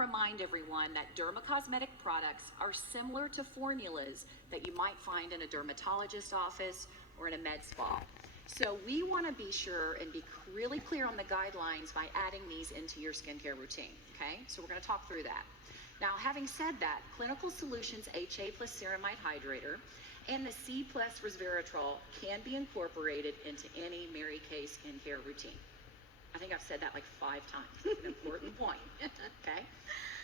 Remind everyone that dermocosmetic products are similar to formulas that you might find in a dermatologist's office or in a med spa. So we want to be sure and be really clear on the guidelines by adding these into your skincare routine, okay? So we're going to talk through that. Now, having said that, Clinical Solutions HA plus Ceramide Hydrator and the C plus resveratrol can be incorporated into any Mary Kay skincare routine. I think I've said that like 5 times. It's an important point, okay?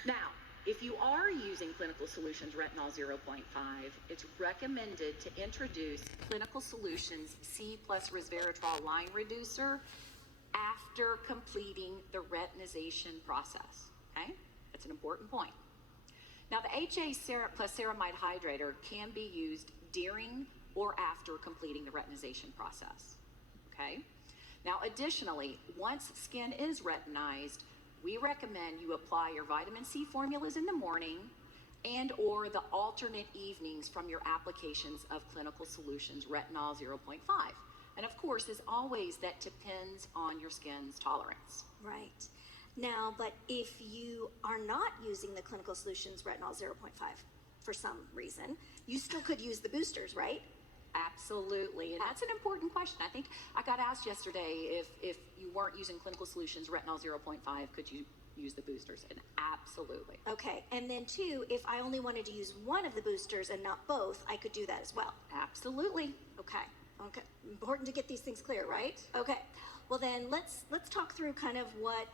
Now, if you are using Clinical Solutions Retinol 0.5, it's recommended to introduce Clinical Solutions C plus resveratrol line reducer after completing the retinization process, okay? That's an important point. Now, the HA plus Ceramide Hydrator can be used during or after completing the retinization process, okay? Now, additionally, once skin is retinized, we recommend you apply your vitamin C formulas in the morning and or the alternate evenings from your applications of Clinical Solutions Retinol 0.5. And of course, as always, that depends on your skin's tolerance. Right. Now, but if you are not using the Clinical Solutions Retinol 0.5 for some reason, you still could use the boosters, right? Absolutely, and that's an important question. I think I got asked yesterday if you weren't using Clinical Solutions Retinol 0.5, could you use the boosters? And absolutely. Okay, and then two, if I only wanted to use one of the boosters and not both, I could do that as well. Absolutely. Okay. Important to get these things clear, right? Okay. Well then, let's talk through kind of what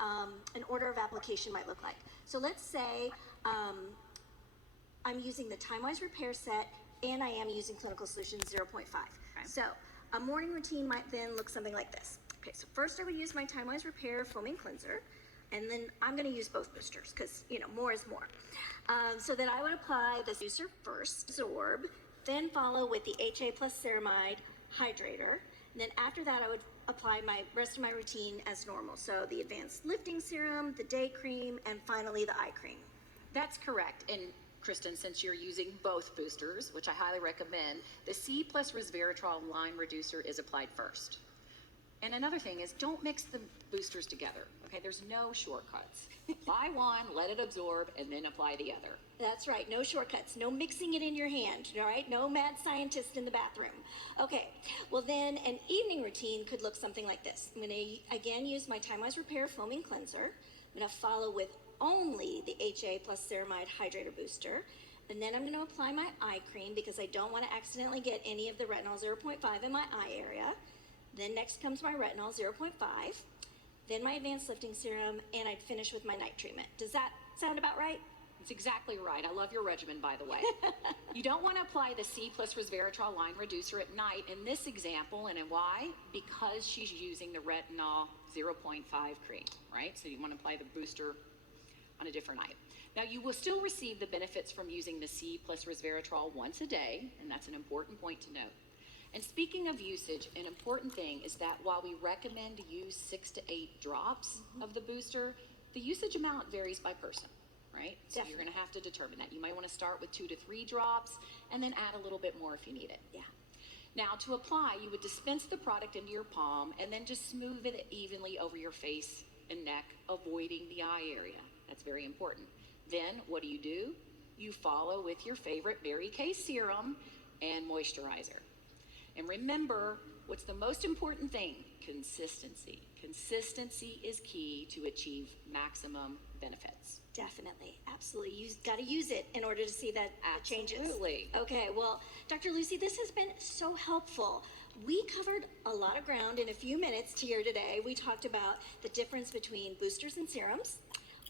an order of application might look like. So let's say I'm using the Time-Wise Repair Set and I am using Clinical Solutions 0.5. Okay. So a morning routine might then look something like this. Okay, so first I would use my Time-Wise Repair Foaming Cleanser, and then I'm going to use both boosters because, you know, more is more. So then I would apply the booster first, absorb, then follow with the HA plus Ceramide Hydrator, and then after that I would apply my rest of my routine as normal. So the Advanced Lifting Serum, the Day Cream, and finally the Eye Cream. That's correct. And Kristen, since you're using both boosters, which I highly recommend, the C plus resveratrol line reducer is applied first. And another thing is, don't mix the boosters together, okay? There's no shortcuts. Apply one, let it absorb, and then apply the other. That's right, no shortcuts, no mixing it in your hand, all right? No mad scientist in the bathroom. Okay, well then an evening routine could look something like this. I'm gonna, again, use my Time-Wise Repair Foaming Cleanser. I'm gonna follow with only the HA plus Ceramide Hydrator Booster. And then I'm going to apply my eye cream because I don't want to accidentally get any of the Retinol 0.5 in my eye area. Then next comes my Retinol 0.5, then my Advanced Lifting Serum, and I'd finish with my night treatment. Does that sound about right? It's exactly right. I love your regimen, by the way. You don't want to apply the C plus resveratrol line reducer at night in this example, and why? Because she's using the Retinol 0.5 cream, right? So you want to apply the booster on a different night. Now, you will still receive the benefits from using the C plus resveratrol once a day, and that's an important point to note. And speaking of usage, an important thing is that while we recommend to use 6 to 8 drops of the booster, the usage amount varies by person, right? So Definitely. You're going to have to determine that. You might want to start with 2 to 3 drops and then add a little bit more if you need it. Yeah. Now, to apply, you would dispense the product into your palm and then just smooth it evenly over your face and neck, avoiding the eye area. That's very important. Then, what do? You follow with your favorite Mary Kay serum and moisturizer. And remember, what's the most important thing? Consistency. Consistency is key to achieve maximum benefits. Definitely, absolutely. You've got to use it in order to see that changes. Absolutely. Okay, well, Dr. Lucy, this has been so helpful. We covered a lot of ground in a few minutes here today. We talked about the difference between boosters and serums.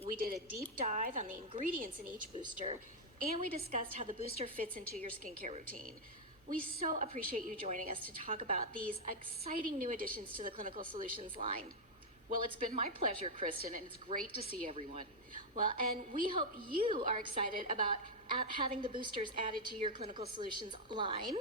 We did a deep dive on the ingredients in each booster, and we discussed how the booster fits into your skincare routine. We so appreciate you joining us to talk about these exciting new additions to the Clinical Solutions line. Well, it's been my pleasure, Kristen, and it's great to see everyone. Well, and we hope you are excited about having the boosters added to your Clinical Solutions line.